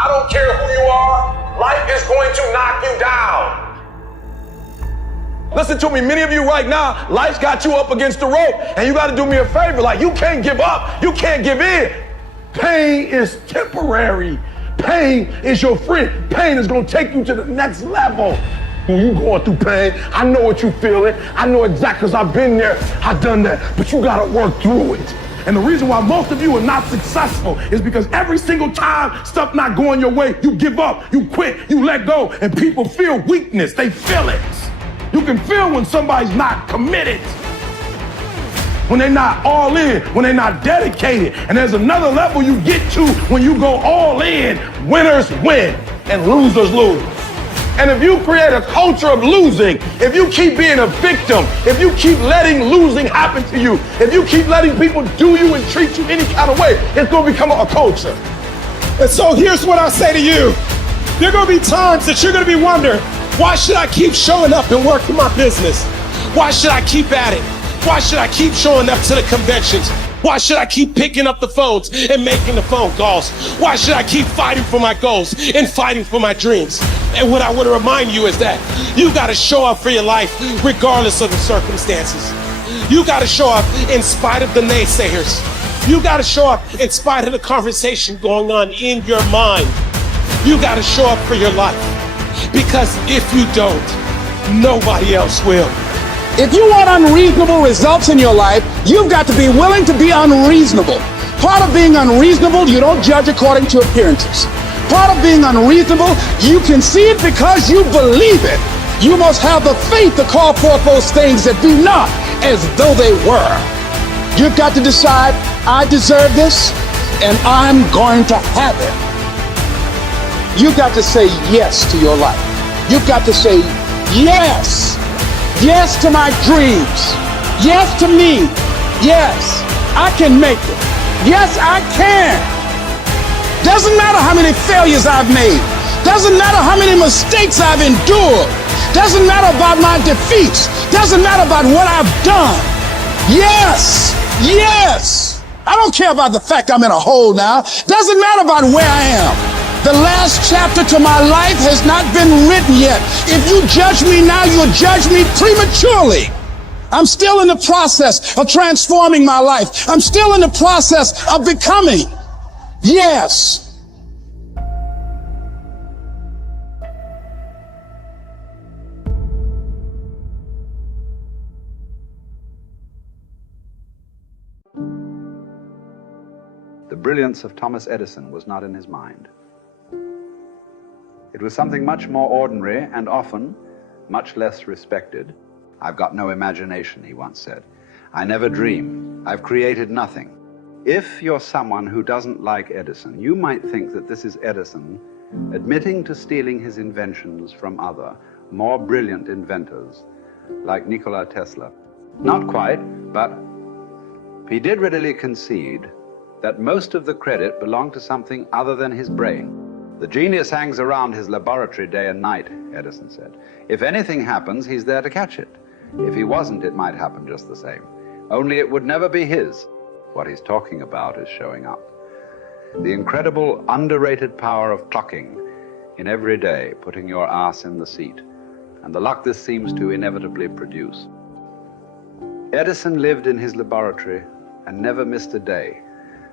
I don't care who you are, life is going to knock you down. Listen to me, many of you right now, life's got you up against the rope, and you got to do me a favor. Like, you can't give up, you can't give in. Pain is temporary. Pain is your friend. Pain is going to take you to the next level. When you going through pain, I know what you feeling. I know exactly, because I've been there, I've done that, but you got to work through it. And the reason why most of you are not successful is because every single time stuff not going your way, you give up, you quit, you let go, and people feel weakness. They feel it. You can feel when somebody's not committed, when they're not all in, when they're not dedicated. And there's another level you get to when you go all in. Winners win and losers lose. And if you create a culture of losing, if you keep being a victim, if you keep letting losing happen to you, if you keep letting people do you and treat you any kind of way, it's going to become a culture. And so here's what I say to you. There are going to be times that you're going to be wondering, why should I keep showing up and working my business? Why should I keep at it? Why should I keep showing up to the conventions? Why should I keep picking up the phones and making the phone calls? Why should I keep fighting for my goals and fighting for my dreams? And what I want to remind you is that you got to show up for your life regardless of the circumstances. You got to show up in spite of the naysayers. You got to show up in spite of the conversation going on in your mind. You got to show up for your life, because if you don't, nobody else will. If you want unreasonable results in your life, you've got to be willing to be unreasonable. Part of being unreasonable, you don't judge according to appearances. Part of being unreasonable, you can see it because you believe it. You must have the faith to call forth those things that be not as though they were. You've got to decide, I deserve this, and I'm going to have it. You've got to say yes to your life. You've got to say yes. Yes to my dreams. Yes to me. Yes, I can make it. Yes, I can. Doesn't matter how many failures I've made. Doesn't matter how many mistakes I've endured. Doesn't matter about my defeats. Doesn't matter about what I've done. Yes, yes. I don't care about the fact I'm in a hole now. Doesn't matter about where I am. The last chapter to my life has not been written yet. If you judge me now, you'll judge me prematurely. I'm still in the process of transforming my life. I'm still in the process of becoming. Yes. The brilliance of Thomas Edison was not in his mind. It was something much more ordinary and often much less respected. I've got no imagination, he once said. I never dream. I've created nothing. If you're someone who doesn't like Edison, you might think that this is Edison admitting to stealing his inventions from other, more brilliant inventors, like Nikola Tesla. Not quite, but he did readily concede that most of the credit belonged to something other than his brain. The genius hangs around his laboratory day and night, Edison said. If anything happens, he's there to catch it. If he wasn't, it might happen just the same. Only it would never be his. What he's talking about is showing up. The incredible, underrated power of clocking in every day, putting your ass in the seat, and the luck this seems to inevitably produce. Edison lived in his laboratory and never missed a day.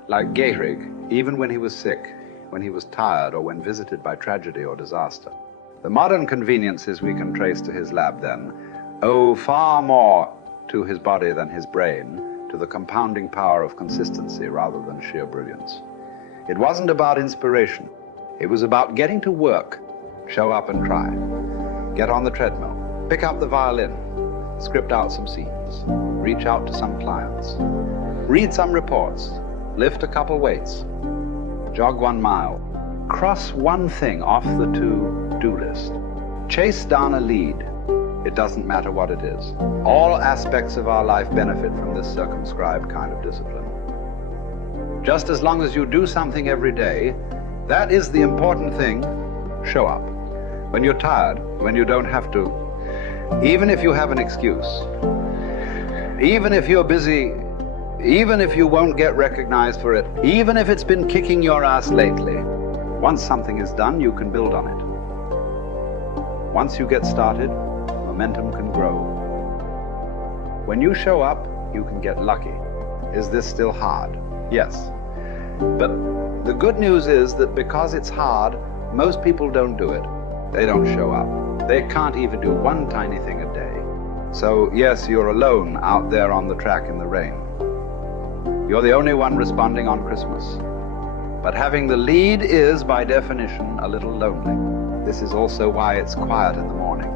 Like Gehrig, even when he was sick, when he was tired, or when visited by tragedy or disaster. The modern conveniences we can trace to his lab then owe far more to his body than his brain, to the compounding power of consistency rather than sheer brilliance. It wasn't about inspiration. It was about getting to work, show up and try. Get on the treadmill, pick up the violin, script out some scenes, reach out to some clients, read some reports, lift a couple weights, jog 1 mile, cross one thing off the to-do list, chase down a lead. It doesn't matter what it is. All aspects of our life benefit from this circumscribed kind of discipline. Just as long as you do something every day, that is the important thing. Show up. When you're tired, when you don't have to, even if you have an excuse, even if you're busy, even if you won't get recognized for it, even if it's been kicking your ass lately, Once something is done, you can build on it. Once you get started, momentum can grow. When you show up, you can get lucky. Is this still hard? Yes. But the good news is that because it's hard, most people don't do it. They don't show up. They can't even do one tiny thing a day. So yes, you're alone out there on the track in the rain. You're the only one responding on Christmas. But having the lead is, by definition, a little lonely. This is also why it's quiet in the morning.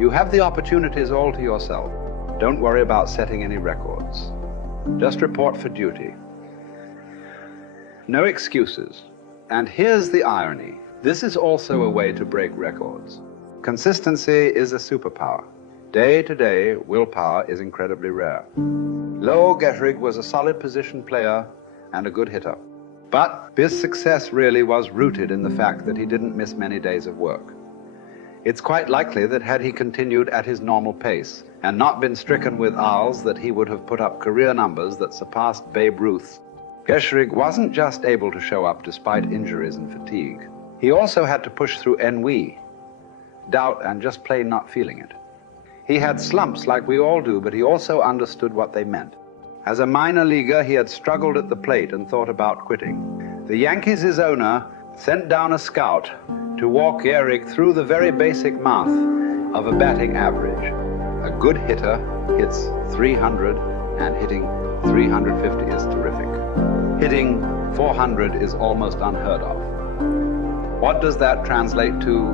You have the opportunities all to yourself. Don't worry about setting any records. Just report for duty. No excuses. And here's the irony. This is also a way to break records. Consistency is a superpower. Day to day, willpower is incredibly rare. Lo Gehrig was a solid position player and a good hitter. But his success really was rooted in the fact that he didn't miss many days of work. It's quite likely that had he continued at his normal pace and not been stricken with ALS, that he would have put up career numbers that surpassed Babe Ruth's. Gehrig wasn't just able to show up despite injuries and fatigue. He also had to push through ennui, doubt, and just plain not feeling it. He had slumps like we all do, but he also understood what they meant. As a minor leaguer, he had struggled at the plate and thought about quitting. The Yankees' owner sent down a scout to walk Gehrig through the very basic math of a batting average. A good hitter hits 300, and hitting 350 is terrific. Hitting 400 is almost unheard of. What does that translate to?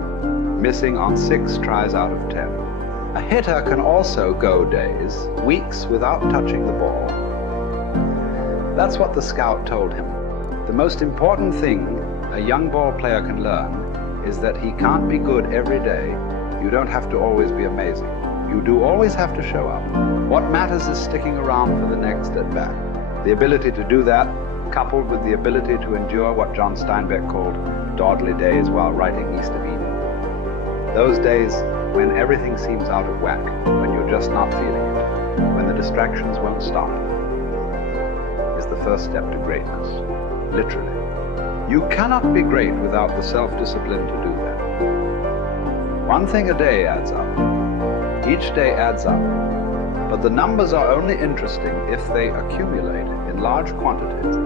Missing on 6 tries out of 10. A hitter can also go days, weeks without touching the ball. That's what the scout told him. The most important thing a young ball player can learn is that he can't be good every day. You don't have to always be amazing. You do always have to show up. What matters is sticking around for the next at-bat. The ability to do that, coupled with the ability to endure what John Steinbeck called dawdly days while writing East of Eden. Those days when everything seems out of whack, when you're just not feeling it, when the distractions won't stop, is the first step to greatness, literally. You cannot be great without the self-discipline to do that. One thing a day adds up. Each day adds up. But the numbers are only interesting if they accumulate in large quantities.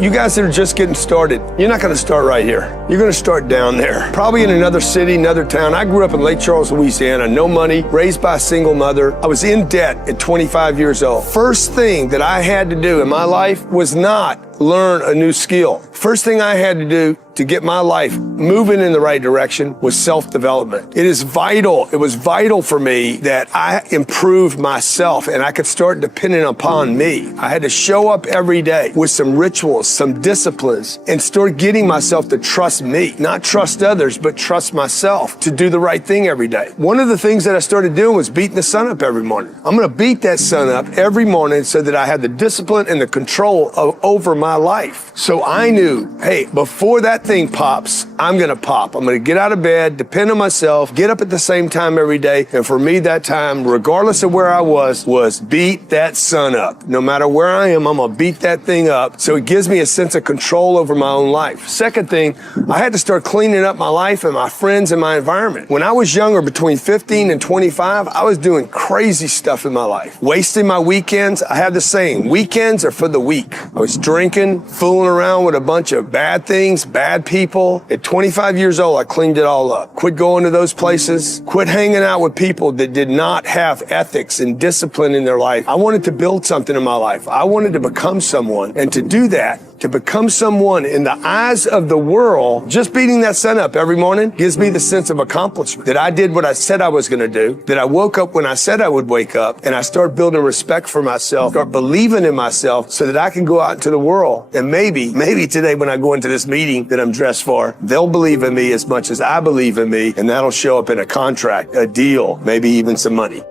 You guys that are just getting started, you're not going to start right here. You're going to start down there, probably in another city, another town. I grew up in Lake Charles, Louisiana, no money, raised by a single mother. I was in debt at 25 years old. First thing that I had to do in my life was not learn a new skill. First thing I had to do to get my life moving in the right direction was self-development. It is vital. It was vital for me that I improved myself and I could start depending upon me. I had to show up every day with some rituals, some disciplines, and start getting myself to trust me, not trust others, but trust myself to do the right thing every day. One of the things that I started doing was beating the sun up every morning. I'm going to beat that sun up every morning so that I have the discipline and the control over my life. So I knew, hey, before that thing pops, I'm going to pop. I'm going to get out of bed, depend on myself, get up at the same time every day. And for me, that time, regardless of where I was beat that sun up. No matter where I am, I'm going to beat that thing up. So it gives me a sense of control over my own life. Second thing, I had to start cleaning up my life and my friends and my environment. When I was younger, between 15 and 25, I was doing crazy stuff in my life. Wasting my weekends. I have the saying, weekends are for the weak. I was drinking, fooling around with a bunch of bad things, bad people. At 25 years old, I cleaned it all up. Quit going to those places. Quit hanging out with people that did not have ethics and discipline in their life. I wanted to build something in my life. I wanted to become someone. And to do that, to become someone in the eyes of the world, just beating that sun up every morning gives me the sense of accomplishment, that I did what I said I was going to do, that I woke up when I said I would wake up, and I start building respect for myself, start believing in myself so that I can go out into the world. And maybe today when I go into this meeting that I'm dressed for, they'll believe in me as much as I believe in me, and that'll show up in a contract, a deal, maybe even some money.